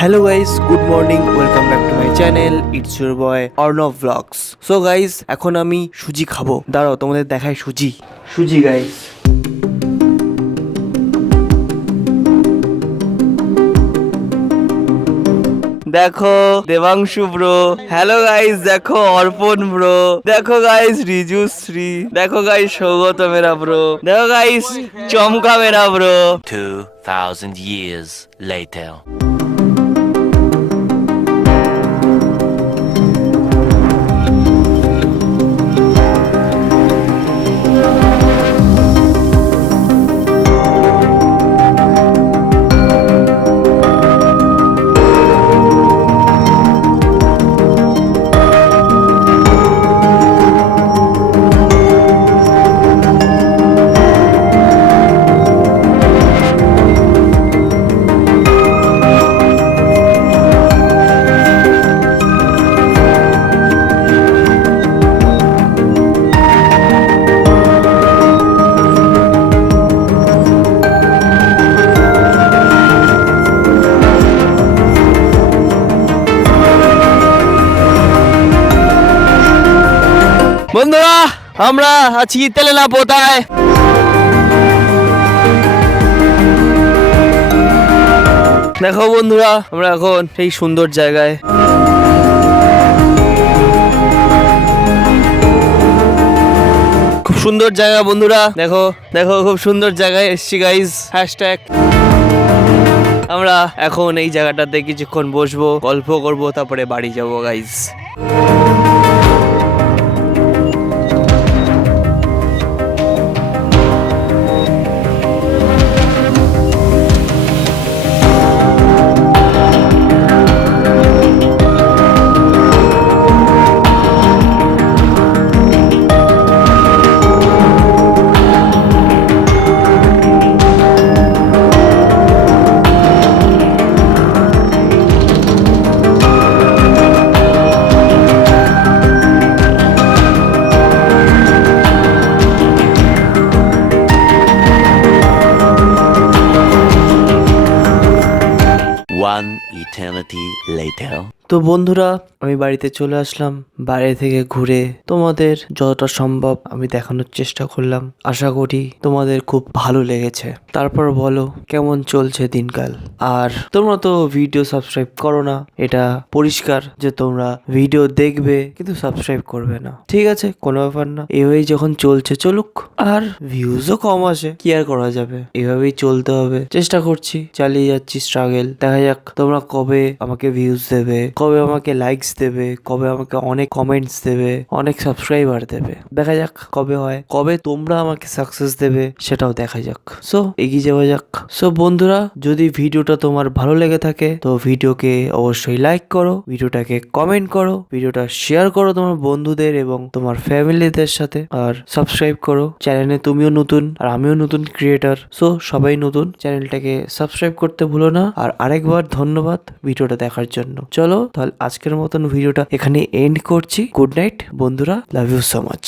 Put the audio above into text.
Hello guys, good morning, welcome back to my channel. It's your boy Arnav Vlogs. So guys, এখন আমি সুজি খাবো। দাঁড়াও তোমাদের দেখাই সুজি guys। দেখো দেবাংশু ব্রো, হ্যালো গাইস, দেখো অর্পণ ব্রো, দেখো গাইস রিজুশ্রী, দেখো গাইস সৌগত মেরা ব্রো, দেখো গাইস চমকা মেরা ব্রো। 2000 years later. বন্ধুরা আমরা আছি তেলেনা পোতায়। দেখো বন্ধুরা আমরা এখন এই সুন্দর জায়গায়, খুব সুন্দর জায়গা বন্ধুরা। দেখো দেখো খুব সুন্দর জায়গায় এসছি গাইজ। হ্যাশট্যাগ আমরা এখন এই জায়গাটাতে কিছুক্ষণ বসবো, গল্প করব, তারপরে বাড়ি যাবো গাইজ। One eternity later. তো বন্ধুরা আমি বাড়িতে চলে আসলাম। বাইরে থেকে ঘুরে তোমাদের যতটা সম্ভব আমি দেখানোর চেষ্টা করলাম। আশা করি তোমাদের খুব ভালো লেগেছে। তারপর বলো কেমন চলছে দিনকাল। আর তোমরা তো ভিডিও সাবস্ক্রাইব করো না, এটা পরিষ্কার যে তোমরা ভিডিও দেখবে কিন্তু সাবস্ক্রাইব করবে না। ঠিক আছে, কোনো ব্যাপার না, এভাবেই যখন চলছে চলুক। আর ভিউজও কম আসে, কি আর করা যাবে, এভাবেই চলতে হবে। চেষ্টা করছি, চালিয়ে যাচ্ছি স্ট্রাগল। দেখা যাক তোমরা কবে আমাকে ভিউজ দেবে, কবে আমাকে লাইকস দেবে, কবে আমাকে অনেক কমেন্টস দেবে, অনেক সাবস্ক্রাইবার দেবে। দেখা যাক কবে হয়, কবে তোমরা আমাকে সাকসেস দেবে সেটাও দেখা যাক। সো এগিয়ে যাওয়া যাক। সো বন্ধুরা যদি ভিডিওটা তোমার ভালো লেগে থাকে তো ভিডিওকে অবশ্যই লাইক করো, ভিডিওটাকে কমেন্ট করো, ভিডিওটা শেয়ার করো তোমার বন্ধুদের এবং তোমার ফ্যামিলিদের সাথে। আর সাবস্ক্রাইব করো চ্যানেলে, তুমিও নতুন আর আমিও নতুন ক্রিয়েটার। সো সবাই নতুন, চ্যানেলটাকে সাবস্ক্রাইব করতে ভুলো না। আর আরেকবার ধন্যবাদ ভিডিওটা দেখার জন্য। চলো তাহলে আজকের মতন ভিডিওটা এখানে এন্ড করছি। গুড নাইট বন্ধুরা, লাভ ইউ সো মাচ।